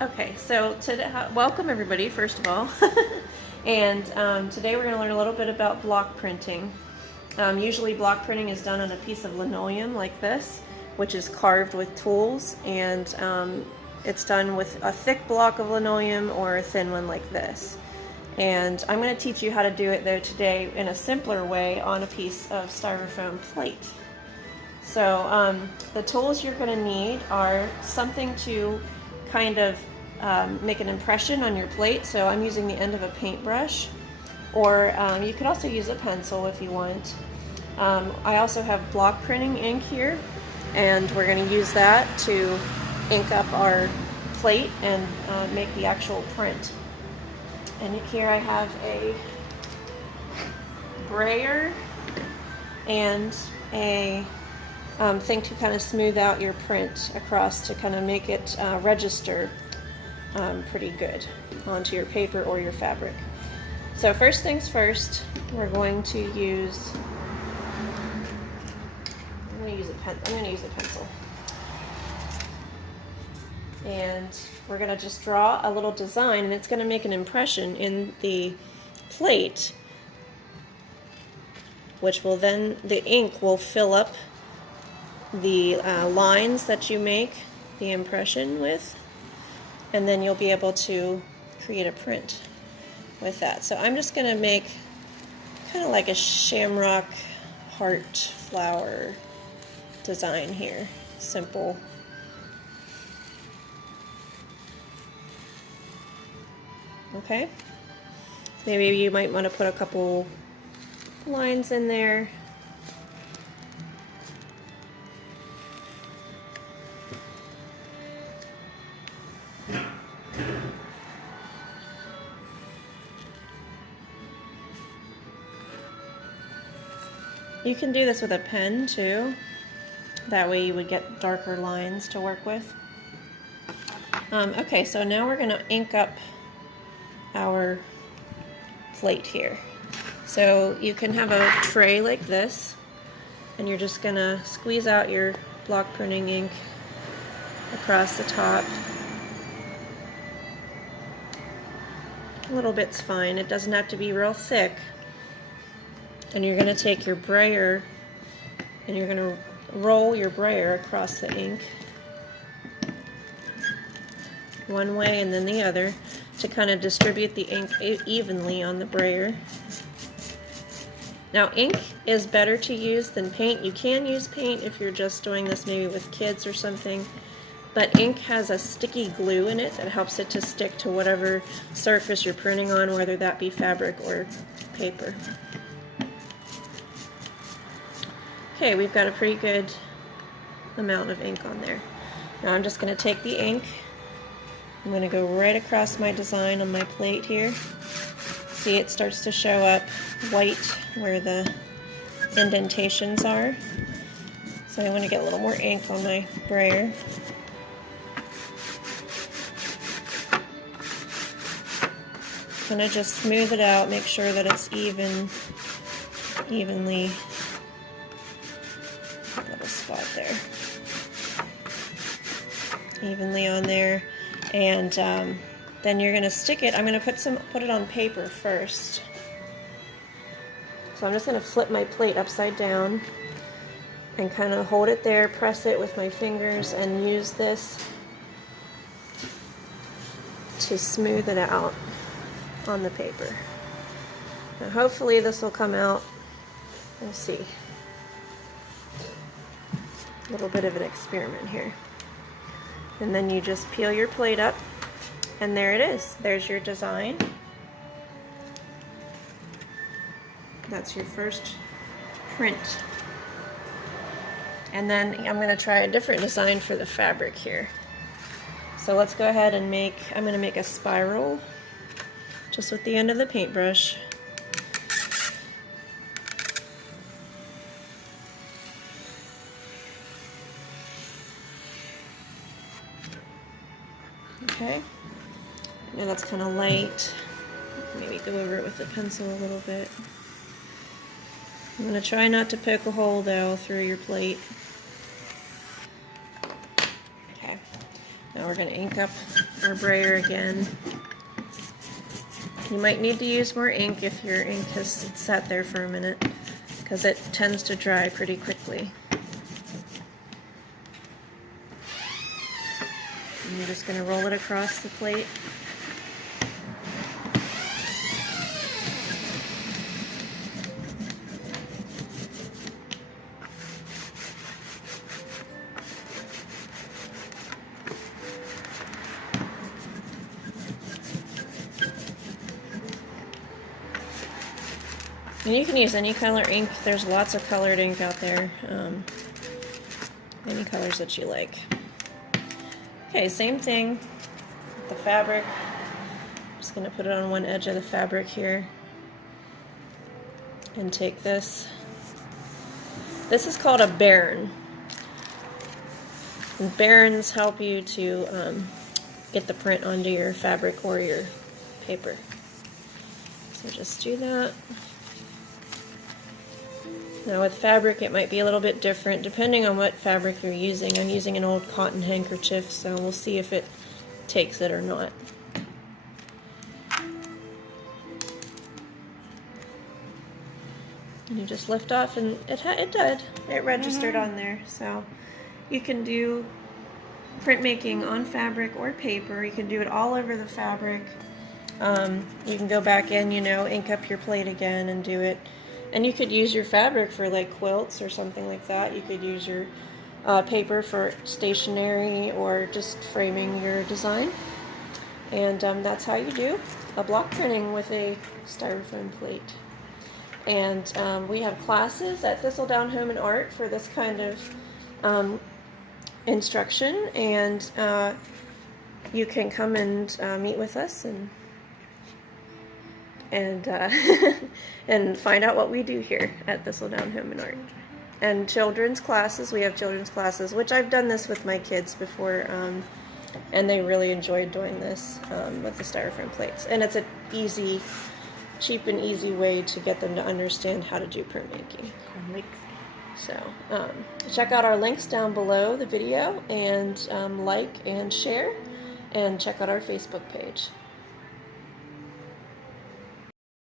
Okay, so today, welcome everybody, first of all. And today we're going to learn a little bit about block printing. Usually block printing is done on a piece of linoleum like this, which is carved with tools, and it's done with a thick block of linoleum or a thin one like this. And I'm going to teach you how to do it though today in a simpler way on a piece of styrofoam plate. So the tools you're going to need are something to kind of make an impression on your plate. So I'm using the end of a paintbrush, or you could also use a pencil if you want. I also have block printing ink here, and we're going to use that to ink up our plate and make the actual print. And here I have a brayer and a thing to kind of smooth out your print across to kind of make it register pretty good onto your paper or your fabric. So first things first, we're going to use, I'm going to use a pencil. And we're going to just draw a little design, and it's going to make an impression in the plate, which will then, the ink will fill up the lines that you make the impression with, and then you'll be able to create a print with that. So I'm just going to make kind of like a shamrock heart flower design here. Simple. Okay, maybe you might want to put a couple lines in there. You can do this with a pen too. That way you would get darker lines to work with. Okay, so now we're going to ink up our plate here. So you can have a tray like this, and you're just going to squeeze out your block printing ink across the top. A little bit's fine. It doesn't have to be real thick. And you're going to take your brayer and you're going to roll your brayer across the ink one way and then the other to kind of distribute the ink evenly on the brayer. Now, ink is better to use than paint. You can use paint if you're just doing this maybe with kids or something, but ink has a sticky glue in it that helps it to stick to whatever surface you're printing on, whether that be fabric or paper. Okay, we've got a pretty good amount of ink on there. Now I'm just going to take the ink, I'm going to go right across my design on my plate here. See, it starts to show up white where the indentations are. So I want to get a little more ink on my brayer. I'm going to just smooth it out, make sure that it's evenly. Little spot there. Evenly on there. And then you're going to stick it. I'm going to put it on paper first. So I'm just going to flip my plate upside down and kind of hold it there, press it with my fingers, and use this to smooth it out on the paper. Now hopefully this will come out. Let's see. A little bit of an experiment here. And then you just peel your plate up, and there it is. There's your design. That's your first print. And then I'm going to try a different design for the fabric here. So let's go ahead and I'm going to make a spiral just with the end of the paintbrush. Okay, now that's kind of light. Maybe go over it with the pencil a little bit. I'm going to try not to poke a hole though through your plate. Okay, now we're going to ink up our brayer again. You might need to use more ink if your ink has sat there for a minute, because it tends to dry pretty quickly. And you're just going to roll it across the plate. And you can use any color ink. There's lots of colored ink out there. Any colors that you like. Okay, same thing with the fabric. I'm just going to put it on one edge of the fabric here. And take this. This is called a baron. And barons help you to get the print onto your fabric or your paper. So just do that. Now with fabric it might be a little bit different depending on what fabric you're using. I'm using an old cotton handkerchief, so we'll see if it takes it or not. And you just lift off, and it did. It registered on there. So you can do printmaking on fabric or paper. You can do it all over the fabric. You can go back in, you know, ink up your plate again and do it. And you could use your fabric for like quilts or something like that. You could use your paper for stationery or just framing your design. And that's how you do a block printing with a styrofoam plate. And we have classes at Thistledown Home and Art for this kind of instruction. And you can come and meet with us and and find out what we do here at Thistledown Home and Art. And children's classes, we have children's classes, which I've done this with my kids before, and they really enjoyed doing this with the styrofoam plates. And it's an easy, cheap and easy way to get them to understand how to do printmaking. So check out our links down below the video, and like and share, and check out our Facebook page.